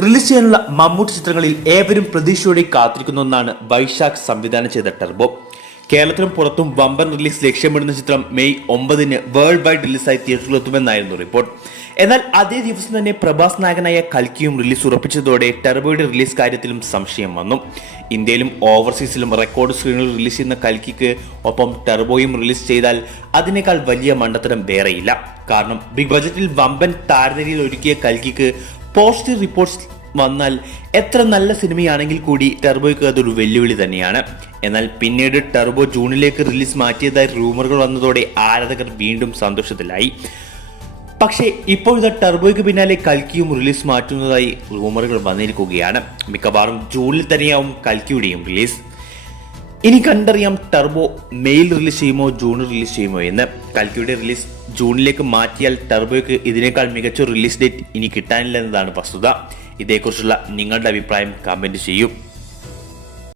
Release ചെയ്യാനുള്ള മമ്മൂട്ടി ചിത്രങ്ങളിൽ ഏവരും പ്രതീക്ഷയോടെ കാത്തിരിക്കുന്ന ഒന്നാണ് വൈശാഖ് സംവിധാനം ചെയ്ത ടർബോ. കേരളത്തിലും പുറത്തും വമ്പൻ റിലീസ് ലക്ഷ്യമിടുന്ന ചിത്രം മെയ് 9 വേൾഡ് വൈഡ് റിലീസായി തിയേറ്ററിലെത്തുമെന്നായിരുന്നു റിപ്പോർട്ട്. എന്നാൽ അതേ ദിവസം തന്നെ പ്രഭാസ് നായകനായ കൽക്കിയും റിലീസ് ഉറപ്പിച്ചതോടെ ടർബോയുടെ റിലീസ് കാര്യത്തിലും സംശയം വന്നു. ഇന്ത്യയിലും ഓവർസീസിലും റെക്കോർഡ് സ്ക്രീനുകൾ റിലീസ് ചെയ്യുന്ന കൽക്കിക്ക് ഒപ്പം ടർബോയും റിലീസ് ചെയ്താൽ അതിനേക്കാൾ വലിയ മണ്ടത്തരം വേറെയില്ല. കാരണം ബിഗ് ബജറ്റിൽ വമ്പൻ താരനിരയിൽ ഒരുക്കിയ കൽക്കിക്ക് പോസിറ്റീവ് റിപ്പോർട്ട്സ് വന്നാൽ എത്ര നല്ല സിനിമയാണെങ്കിൽ കൂടി ടർബോയ്ക്ക് അതൊരു വെല്ലുവിളി തന്നെയാണ്. എന്നാൽ പിന്നീട് ടർബോ ജൂണിലേക്ക് റിലീസ് മാറ്റിയതായി റൂമറുകൾ വന്നതോടെ ആരാധകർ വീണ്ടും സന്തോഷത്തിലായി. പക്ഷേ ഇപ്പോൾ ഇത് ടർബോയ്ക്ക് പിന്നാലെ കൽക്കിയും റിലീസ് മാറ്റുന്നതായി റൂമറുകൾ വന്നിരിക്കുകയാണ്. മിക്കവാറും ജൂണിൽ തന്നെയാവും കൽക്കിയുടെയും റിലീസ്. ഇനി കണ്ടറിയാം ടർബോ മെയിൽ റിലീസ് ചെയ്യുമോ ജൂണിൽ റിലീസ് ചെയ്യുമോ എന്ന്. കൽക്കിയുടെ റിലീസ് ജൂണിലേക്ക് മാറ്റിയാൽ ടർബോയ്ക്ക് ഇതിനേക്കാൾ മികച്ച റിലീസ് ഡേറ്റ് ഇനി കിട്ടാനില്ല എന്നതാണ് വസ്തുത. ഇതേക്കുറിച്ചുള്ള നിങ്ങളുടെ അഭിപ്രായം കമന്റ് ചെയ്യൂ.